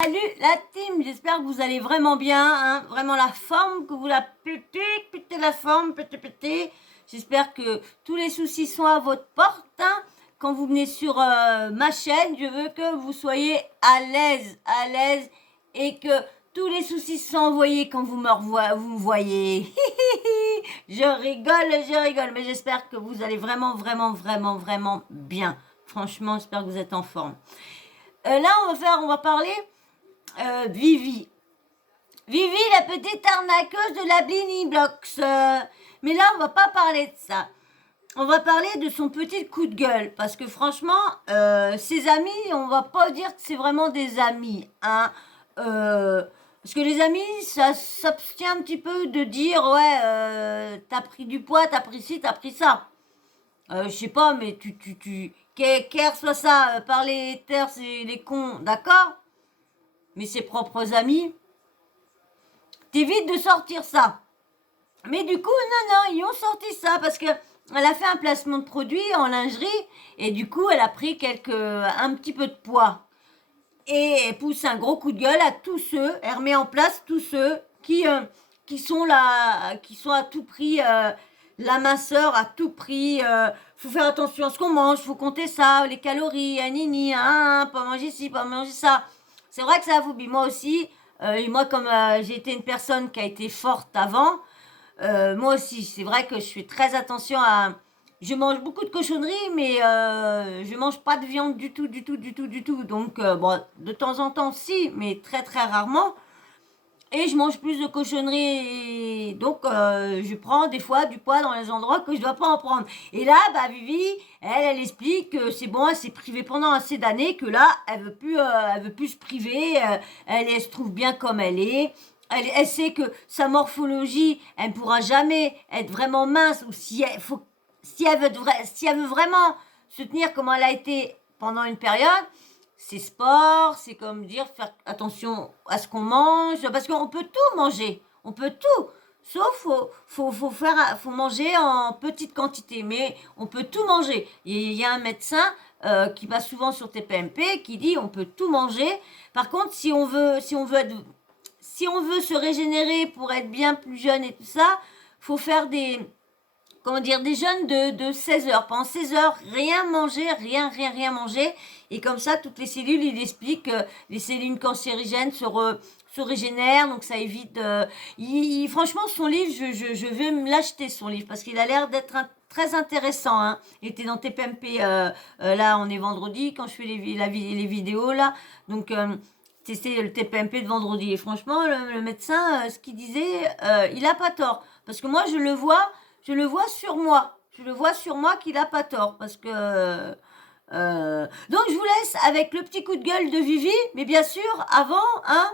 Salut la team, j'espère que vous allez vraiment bien, hein, vraiment la forme, que vous la pétez la forme, pétez. J'espère que tous les soucis sont à votre porte, hein. Quand vous venez sur ma chaîne, je veux que vous soyez à l'aise et que tous les soucis sont envoyés quand vous me voyez. Je rigole, mais j'espère que vous allez vraiment bien. Franchement, j'espère que vous êtes en forme. Là, on va parler Vivi. Vivi, la petite arnaqueuse de la Blinibox. Mais là, on va pas parler de ça. On va parler de son petit coup de gueule. Parce que franchement, ses amis, on va pas dire que c'est vraiment des amis. Hein. Parce que les amis, ça s'abstient un petit peu de dire, ouais, t'as pris du poids, t'as pris ci, t'as pris ça. Je sais pas, mais qu'elle reçoit ça par les haters et les cons, d'accord? Mais ses propres amis, t'évites de sortir ça. Mais du coup, non, ils ont sorti ça parce que elle a fait un placement de produit en lingerie et du coup, elle a pris un petit peu de poids. Et elle pousse un gros coup de gueule à tous ceux, elle remet en place tous ceux qui sont là, qui sont à tout prix, la minceur à tout prix. Faut faire attention à ce qu'on mange, faut compter ça, les calories, nini, pas manger ci, pas manger ça. C'est vrai que ça vous moi aussi. Et moi, comme j'ai été une personne qui a été forte avant, moi aussi, c'est vrai que je fais très attention à. Je mange beaucoup de cochonneries, mais je mange pas de viande du tout. Donc, bon, de temps en temps, si, mais très rarement. Et je mange plus de cochonneries. Donc, je prends des fois du poids dans les endroits que je dois pas en prendre. Et là, bah, Vivi, elle explique que c'est bon, elle s'est privée pendant assez d'années, que là, elle veut plus se priver. Elle se trouve bien comme elle est. Elle sait que sa morphologie, elle ne pourra jamais être vraiment mince. Ou si elle veut vraiment se tenir comme elle a été pendant une période, c'est sport, c'est comme dire faire attention à ce qu'on mange, parce qu'on peut tout manger, on peut tout, sauf faut manger en petite quantité, mais on peut tout manger. Il y a un médecin qui va souvent sur TPMP qui dit on peut tout manger. Par contre, si on veut se régénérer pour être bien plus jeune et tout ça, faut faire des jeûnes de 16 heures. Pendant 16 heures, rien manger, rien manger. Et comme ça, toutes les cellules, il explique que les cellules cancérigènes se régénèrent, donc ça évite. Franchement, son livre, je vais me l'acheter, son livre, parce qu'il a l'air d'être très intéressant. Hein. Il était dans TPMP, là, on est vendredi, quand je fais les vidéos, là. Donc, c'était le TPMP de vendredi. Et franchement, le médecin, ce qu'il disait, il a pas tort. Parce que moi, je le vois sur moi. Je le vois sur moi qu'il a pas tort. Parce que. Donc, je vous laisse avec le petit coup de gueule de Vivi. Mais bien sûr, avant, hein,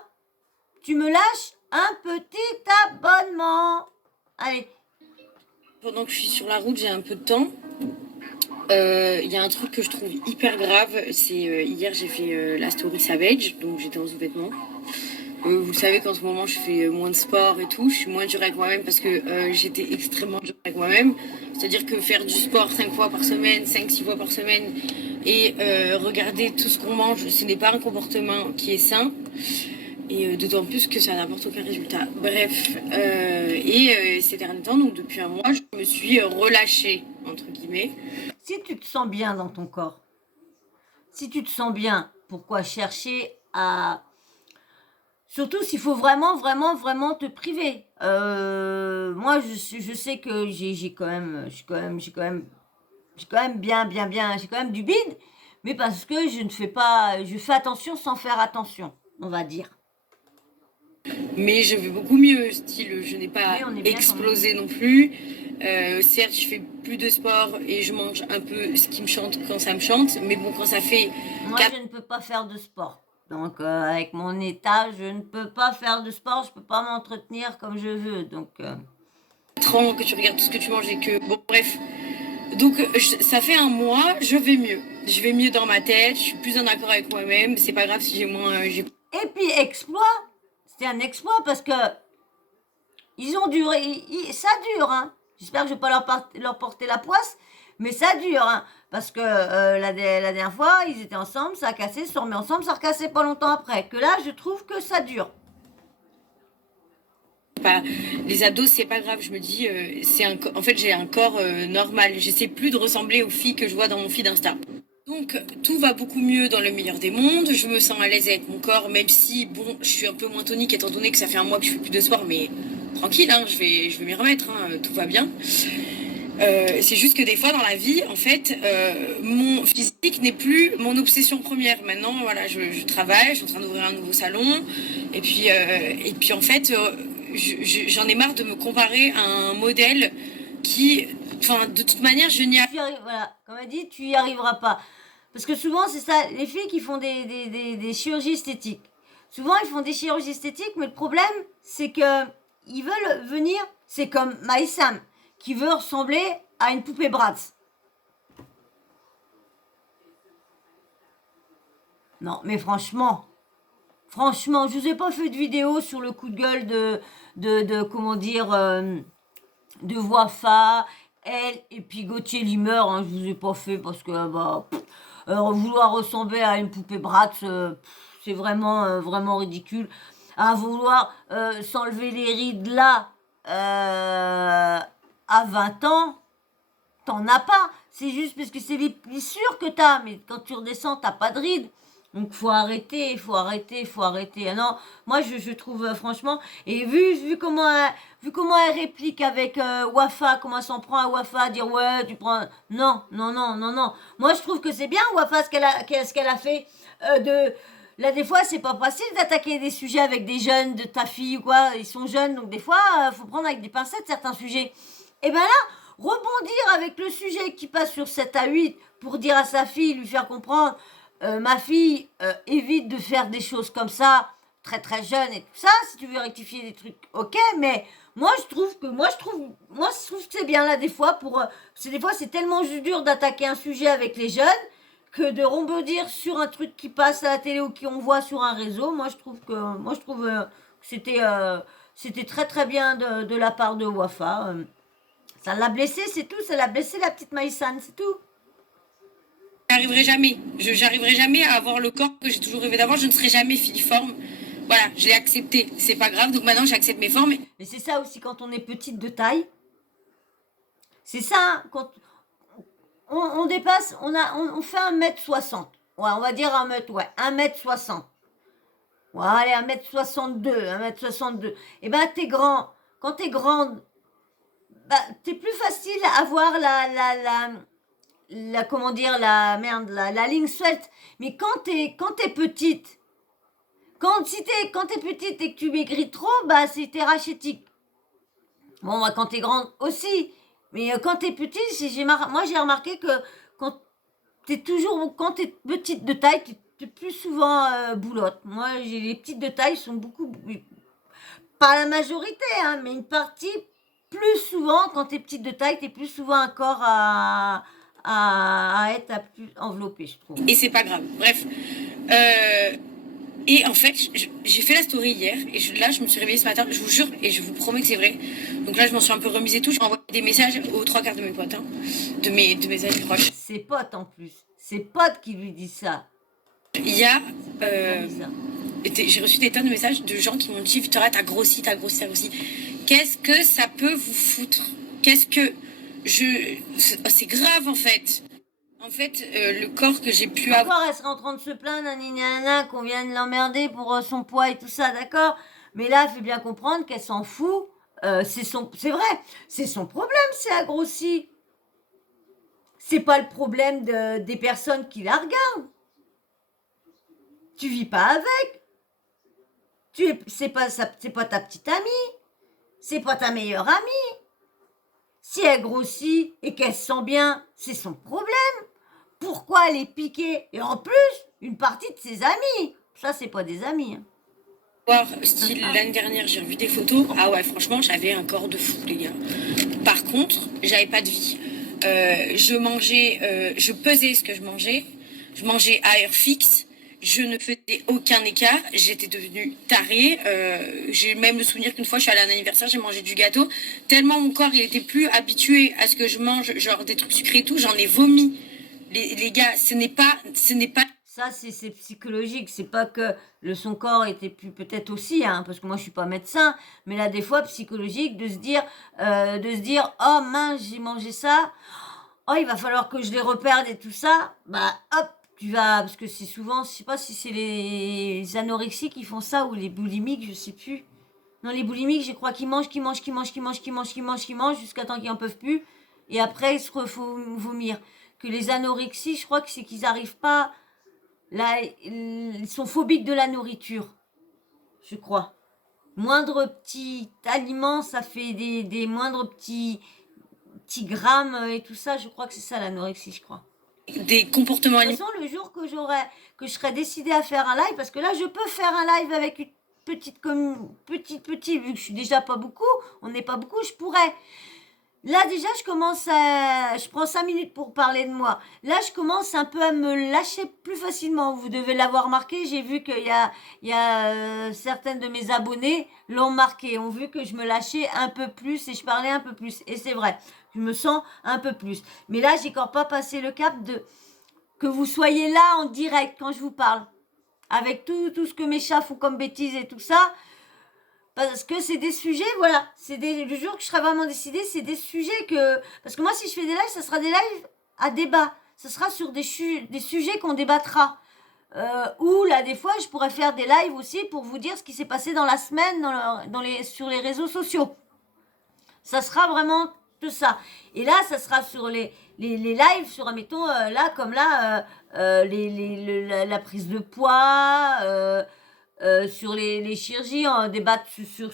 tu me lâches un petit abonnement. Allez. Pendant que je suis sur la route, j'ai un peu de temps. Il y a un truc que je trouve hyper grave. C'est hier, j'ai fait la story Savage, donc j'étais en sous-vêtements. Vous savez qu'en ce moment, je fais moins de sport et tout. Je suis moins dure avec moi-même parce que j'étais extrêmement dure avec moi-même. C'est-à-dire que faire du sport 5 fois par semaine, 5-6 fois par semaine et regarder tout ce qu'on mange, ce n'est pas un comportement qui est sain. Et d'autant plus que ça n'apporte aucun résultat. Bref, ces derniers temps, donc depuis un mois, je me suis relâchée, entre guillemets. Si tu te sens bien dans ton corps, si tu te sens bien, pourquoi chercher à. Surtout s'il faut vraiment te priver. Moi, je sais que j'ai quand même, j'ai quand même bien, j'ai quand même du bide, mais parce que je fais attention sans faire attention, on va dire. Mais je vais beaucoup mieux, style, je n'ai pas explosé non plus. Certes, je fais plus de sport et je mange un peu ce qui me chante quand ça me chante, mais bon, quand ça fait. Moi, je ne peux pas faire de sport. Donc, avec mon état, je ne peux pas faire de sport, je peux pas m'entretenir comme je veux. Donc, 4 ans que tu regardes tout ce que tu manges et que. Bon, bref. Donc, ça fait un mois, je vais mieux. Je vais mieux dans ma tête, je suis plus en accord avec moi-même. C'est pas grave si j'ai moins. Et puis, c'est un exploit parce que ils ont duré, ça dure, hein. J'espère que je vais pas leur porter la poisse, mais ça dure, hein. Parce que la dernière fois, ils étaient ensemble, ça a cassé, se sont remis ensemble, ça recassait pas longtemps après. Que là, je trouve que ça dure. Pas, les ados, c'est pas grave. Je me dis, en fait, j'ai un corps normal. J'essaie plus de ressembler aux filles que je vois dans mon feed Insta. Donc, tout va beaucoup mieux dans le meilleur des mondes. Je me sens à l'aise avec mon corps, même si, bon, je suis un peu moins tonique étant donné que ça fait un mois que je fais plus de sport, mais tranquille, hein, je vais m'y remettre, hein, tout va bien. C'est juste que des fois dans la vie, en fait, mon physique n'est plus mon obsession première. Maintenant, voilà, je travaille, je suis en train d'ouvrir un nouveau salon, et puis en fait, j'en ai marre de me comparer à un modèle qui, enfin, de toute manière, je n'y arrive. Voilà, comme elle dit, tu y arriveras pas. Parce que souvent, c'est ça, les filles qui font des chirurgies esthétiques. Souvent, ils font des chirurgies esthétiques, mais le problème, c'est que ils veulent venir, c'est comme Maïsam, qui veut ressembler à une poupée Bratz. Non, mais franchement, je vous ai pas fait de vidéo sur le coup de gueule comment dire, de Wafa, elle, et puis Gauthier Limer, hein, je vous ai pas fait parce que, vouloir ressembler à une poupée Bratz, c'est vraiment ridicule. À vouloir s'enlever les rides là, à 20 ans, t'en as pas. C'est juste parce que c'est les plissures que t'as, mais quand tu redescends, t'as pas de rides. Donc faut arrêter. Ah non, moi je trouve franchement, et vu comment elle réplique avec Wafa, comment elle s'en prend à Wafa, dire ouais tu prends, non. Moi je trouve que c'est bien Wafa ce qu'elle a fait là des fois c'est pas facile d'attaquer des sujets avec des jeunes de ta fille ou quoi, ils sont jeunes donc des fois faut prendre avec des pincettes certains sujets. Et ben là rebondir avec le sujet qui passe sur 7 à 8 pour dire à sa fille, lui faire comprendre ma fille, évite de faire des choses comme ça, très très jeune et tout ça, si tu veux rectifier des trucs, ok, mais moi je trouve que c'est bien là des fois des fois c'est tellement dur d'attaquer un sujet avec les jeunes que de rebondir sur un truc qui passe à la télé ou qu'on voit sur un réseau. Moi je trouve que c'était très très bien de la part de Wafa. Ça l'a blessé, c'est tout, ça l'a blessé la petite Maïsane, c'est tout. J'arriverai jamais. J'arriverai jamais à avoir le corps que j'ai toujours rêvé d'avoir. Je ne serai jamais filiforme. Voilà, je l'ai accepté. C'est pas grave. Donc maintenant, j'accepte mes formes. Mais c'est ça aussi quand on est petite de taille. C'est ça, hein, quand on dépasse, on fait 1m60. Ouais, on va dire 1m60. Ouais, allez, 1m62. Et ben, t'es grand. Quand t'es grande, bah, t'es plus facile à voir comment dire, la ligne svelte. Mais quand t'es petite, quand t'es petite et que tu maigris trop, bah, t'es rachétique. Bon, moi, quand t'es grande aussi. Mais quand t'es petite, moi, j'ai remarqué que quand t'es petite de taille, t'es plus souvent boulotte. Moi, les petites de taille sont beaucoup, pas la majorité, hein, mais une partie, plus souvent, quand t'es petite de taille, t'es plus souvent un corps à être plus enveloppé, je trouve. Et c'est pas grave. Bref. Et en fait, j'ai fait la story hier, et là, je me suis réveillée ce matin, je vous jure, et je vous promets que c'est vrai. Donc là, je m'en suis un peu remise et tout. J'ai envoyé des messages aux 3 quarts de mes potes, hein, de mes amis proches. Ses potes en plus. Ses potes qui lui disent ça. Il y a. J'ai reçu des tonnes de messages de gens qui m'ont dit Victoria, t'as grossi. Qu'est-ce que ça peut vous foutre? Qu'est-ce que. C'est grave en fait. En fait, le corps que j'ai pu avoir. D'accord, elle serait en train de se plaindre, qu'on vienne l'emmerder pour son poids et tout ça, d'accord. Mais là, elle fait bien comprendre qu'elle s'en fout. C'est vrai, c'est son problème si elle grossit. C'est pas le problème des personnes qui la regardent. Tu vis pas avec. C'est pas ta petite amie. C'est pas ta meilleure amie. Si elle grossit et qu'elle se sent bien, c'est son problème. Pourquoi elle est piquée? Et en plus, une partie de ses amis. Ça, c'est pas des amis. Hein. Style, l'année dernière, j'ai revu des photos. Ah ouais, franchement, j'avais un corps de fou, les gars. Par contre, j'avais pas de vie. Je pesais ce que je mangeais. Je mangeais à heure fixe. Je ne faisais aucun écart. J'étais devenue tarée. J'ai même le souvenir qu'une fois, je suis allée à un anniversaire, j'ai mangé du gâteau. Tellement mon corps, il était plus habitué à ce que je mange, genre des trucs sucrés et tout, j'en ai vomi. Les gars, ce n'est pas. Ça, c'est psychologique. C'est pas que son corps était plus, peut-être aussi, hein, parce que moi je suis pas médecin, mais là des fois psychologique de se dire, oh mince, j'ai mangé ça, oh il va falloir que je les reperde et tout ça. Bah hop, tu vas, parce que c'est souvent, je sais pas si c'est les anorexiques qui font ça ou les boulimiques, je sais plus. Non, les boulimiques, je crois qu'ils mangent, jusqu'à temps qu'ils en peuvent plus, et après ils se refont vomir. Que les anorexies, je crois que c'est qu'ils n'arrivent pas. Là, ils sont phobiques de la nourriture, je crois. Moindre petit aliment, ça fait des moindres petits grammes et tout ça. Je crois que c'est ça l'anorexie, je crois. Des comportements alimentaires. De toute façon, le jour que je serai décidée à faire un live, parce que là, je peux faire un live avec une petite, vu que je suis déjà pas beaucoup, on n'est pas beaucoup, je pourrais. Là, déjà, je prends 5 minutes pour parler de moi. Là, je commence un peu à me lâcher plus facilement. Vous devez l'avoir marqué. J'ai vu qu'il y a certaines de mes abonnés l'ont marqué, ont vu que je me lâchais un peu plus et je parlais un peu plus. Et c'est vrai, je me sens un peu plus. Mais là, j'ai encore pas passé le cap de que vous soyez là en direct quand je vous parle. Avec tout ce que mes chats font comme bêtises et tout ça. Parce que c'est des sujets, voilà, le jour que je serai vraiment décidée, c'est des sujets que... Parce que moi, si je fais des lives, ça sera des lives à débat. Ça sera sur des sujets qu'on débattra. Ou là, des fois, je pourrais faire des lives aussi pour vous dire ce qui s'est passé dans la semaine sur les réseaux sociaux. Ça sera vraiment tout ça. Et là, ça sera sur les lives, sur, admettons, là, comme là, la prise de poids... sur les chirurgies, on débat sur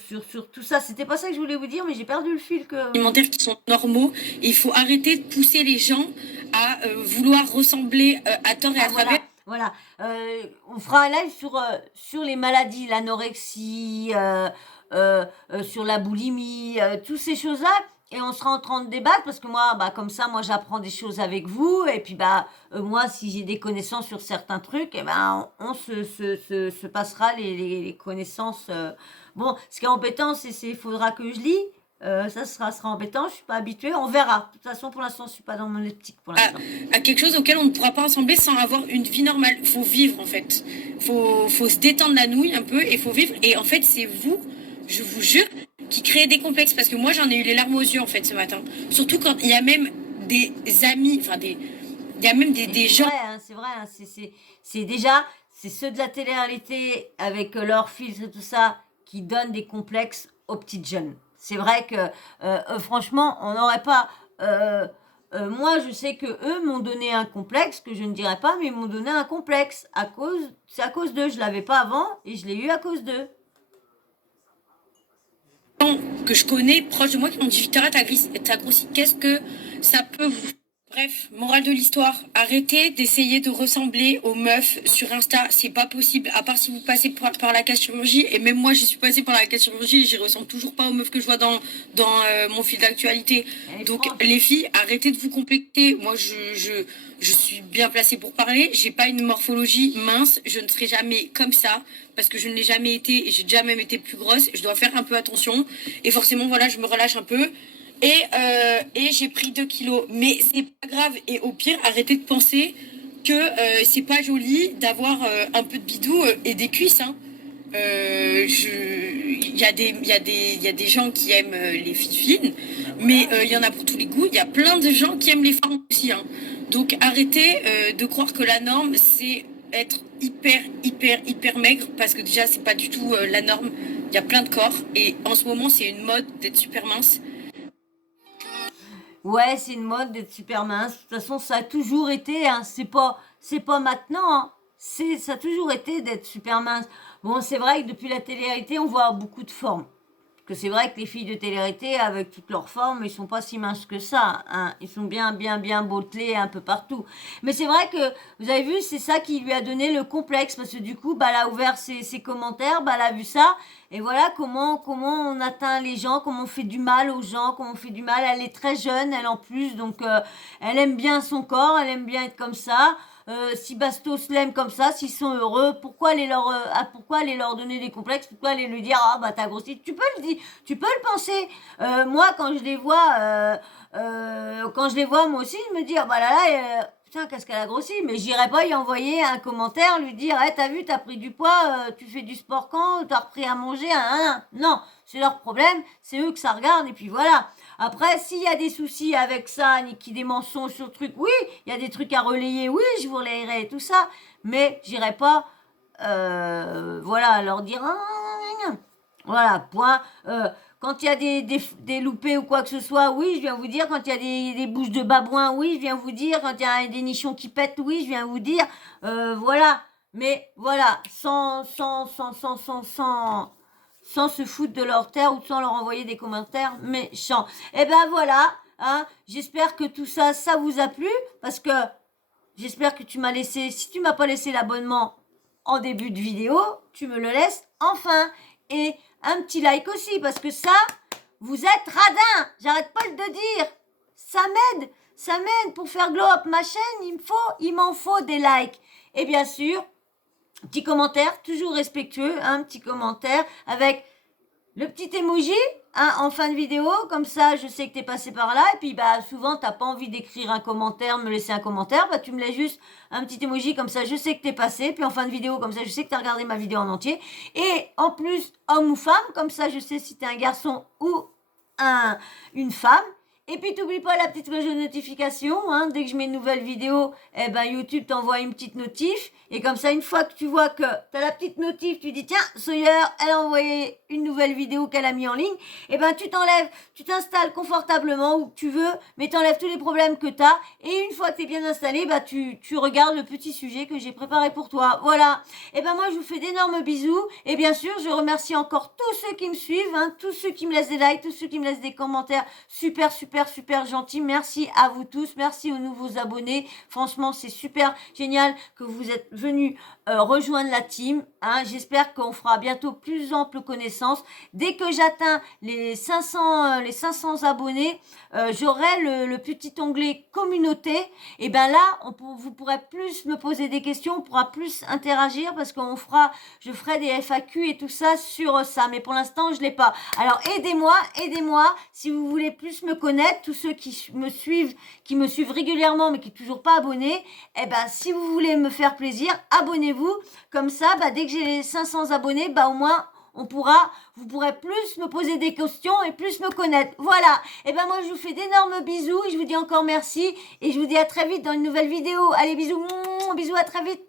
tout ça. C'était pas ça que je voulais vous dire, mais j'ai perdu le fil. Alimentaires qui sont normaux. Et il faut arrêter de pousser les gens à vouloir ressembler à tort et à travers. Voilà. On fera un live sur les maladies, l'anorexie, sur la boulimie, toutes ces choses-là. Et on sera en train de débattre parce que moi, comme ça, moi, j'apprends des choses avec vous. Et puis, moi, si j'ai des connaissances sur certains trucs, on se passera les connaissances. Bon, ce qui est embêtant, il faudra que je lis. Ça sera embêtant, je suis pas habituée, on verra. De toute façon, pour l'instant, je suis pas dans mon optique pour l'instant. À quelque chose auquel on ne pourra pas ressembler sans avoir une vie normale. Il faut vivre, en fait. Faut se détendre la nouille un peu et faut vivre. Et en fait, c'est vous, je vous jure, qui créez des complexes. Parce que moi, j'en ai eu les larmes aux yeux, en fait, ce matin. Surtout quand il y a même des amis, enfin, il y a même des gens... C'est vrai, c'est déjà, c'est ceux de la télé-réalité avec leur filtre et tout ça qui donnent des complexes aux petites jeunes. C'est vrai que, franchement, on n'aurait pas... moi, je sais que eux m'ont donné un complexe, que je ne dirais pas, mais ils m'ont donné un complexe. C'est à cause d'eux. Je ne l'avais pas avant et je l'ai eu à cause d'eux. Que je connais, proches de moi, qui m'ont dit Victoria, t'as grossi. Qu'est-ce que ça peut vous... Bref, morale de l'histoire, arrêtez d'essayer de ressembler aux meufs sur Insta, c'est pas possible, à part si vous passez par la chirurgie, et même moi j'y suis passée par la chirurgie et j'y ressemble toujours pas aux meufs que je vois dans mon fil d'actualité. Donc les filles, arrêtez de vous complexer, moi je suis bien placée pour parler, j'ai pas une morphologie mince, je ne serai jamais comme ça, parce que je ne l'ai jamais été, et j'ai déjà même été plus grosse, je dois faire un peu attention, et forcément voilà, je me relâche un peu. Et j'ai pris 2 kilos. Mais c'est pas grave. Et au pire, arrêtez de penser que c'est pas joli d'avoir un peu de bidou et des cuisses. Hein. Il y a des gens qui aiment les filles fines, mais il y en a pour tous les goûts. Il y a plein de gens qui aiment les femmes aussi. Hein. Donc arrêtez de croire que la norme, c'est être hyper maigre, parce que déjà, c'est pas du tout la norme. Il y a plein de corps. Et en ce moment, c'est une mode d'être super mince. Ouais, c'est une mode d'être super mince. De toute façon, ça a toujours été, hein. C'est pas maintenant, hein. Ça a toujours été d'être super mince. Bon, c'est vrai que depuis la télé-réalité, on voit beaucoup de formes. Parce que c'est vrai que les filles de télé-réalité, avec toutes leurs formes, ils sont pas si minces que ça, hein. Ils sont bien bottelés un peu partout. Mais c'est vrai que, vous avez vu, c'est ça qui lui a donné le complexe. Parce que du coup, elle a ouvert ses commentaires, elle a vu ça. Et voilà comment on atteint les gens, comment on fait du mal aux gens, comment on fait du mal. Elle est très jeune, elle en plus, donc elle aime bien son corps, elle aime bien être comme ça. Si Bastos l'aime comme ça, s'ils sont heureux, pourquoi aller leur donner des complexes, pourquoi aller lui dire t'as grossi, tu peux le penser. Moi quand je les vois moi aussi je me dis là putain, qu'est-ce qu'elle a grossi. Mais j'irai pas y envoyer un commentaire, lui dire, t'as vu, t'as pris du poids, tu fais du sport quand, t'as repris à manger, Non, c'est leur problème, c'est eux que ça regarde, et puis voilà. Après, s'il y a des soucis avec ça, ni qu'il y a des mensonges sur le truc, oui, il y a des trucs à relayer, oui, je vous relayerai tout ça. Mais j'irai pas, voilà, leur dire, voilà, point. Quand il y a des loupés ou quoi que ce soit, oui, je viens vous dire. Quand il y a des bouches de babouin, oui, je viens vous dire. Quand il y a des nichons qui pètent, oui, je viens vous dire. Voilà. Mais voilà, sans se foutre de leur terre ou sans leur envoyer des commentaires méchants. Et ben voilà, hein, j'espère que tout ça, ça vous a plu. Parce que j'espère que tu m'as laissé, si tu m'as pas laissé l'abonnement en début de vidéo, tu me le laisses enfin. Et un petit like aussi, parce que ça, vous êtes radin. J'arrête pas de dire. Ça m'aide pour faire glow up ma chaîne. Il m'en faut des likes. Et bien sûr, petit commentaire, toujours respectueux, un petit commentaire avec le petit emoji, en fin de vidéo, comme ça je sais que t'es passé par là, et puis souvent t'as pas envie d'écrire un commentaire, me laisser un commentaire, tu me laisses juste un petit emoji, comme ça je sais que t'es passé, puis en fin de vidéo, comme ça je sais que t'as regardé ma vidéo en entier, et en plus, homme ou femme, comme ça je sais si t'es un garçon ou une femme. Et puis t'oublies pas la petite cloche de notification, dès que je mets une nouvelle vidéo, YouTube t'envoie une petite notif, et comme ça une fois que tu vois que t'as la petite notif, tu dis tiens, Sawyer, elle a envoyé une nouvelle vidéo qu'elle a mis en ligne, et tu t'installes confortablement où tu veux, mais t'enlèves tous les problèmes que t'as, et une fois que t'es bien installé, tu regardes le petit sujet que j'ai préparé pour toi, voilà. Et moi je vous fais d'énormes bisous, et bien sûr je remercie encore tous ceux qui me suivent, tous ceux qui me laissent des likes, tous ceux qui me laissent des commentaires, super gentil. Merci à vous tous. Merci aux nouveaux abonnés. Franchement, c'est super génial que vous êtes venus rejoindre la team. J'espère qu'on fera bientôt plus ample connaissance. Dès que j'atteins les 500 abonnés, j'aurai le petit onglet communauté. Et là, vous pourrez plus me poser des questions, on pourra plus interagir parce que je ferai des FAQ et tout ça sur ça. Mais pour l'instant, je l'ai pas. Alors aidez-moi si vous voulez plus me connaître. Tous ceux qui me suivent régulièrement mais qui ne sont toujours pas abonnés, si vous voulez me faire plaisir, abonnez-vous. Comme ça, dès que j'ai les 500 abonnés, au moins vous pourrez plus me poser des questions et plus me connaître. Voilà. Moi, je vous fais d'énormes bisous et je vous dis encore merci et je vous dis à très vite dans une nouvelle vidéo. Allez, bisous, bisous, à très vite.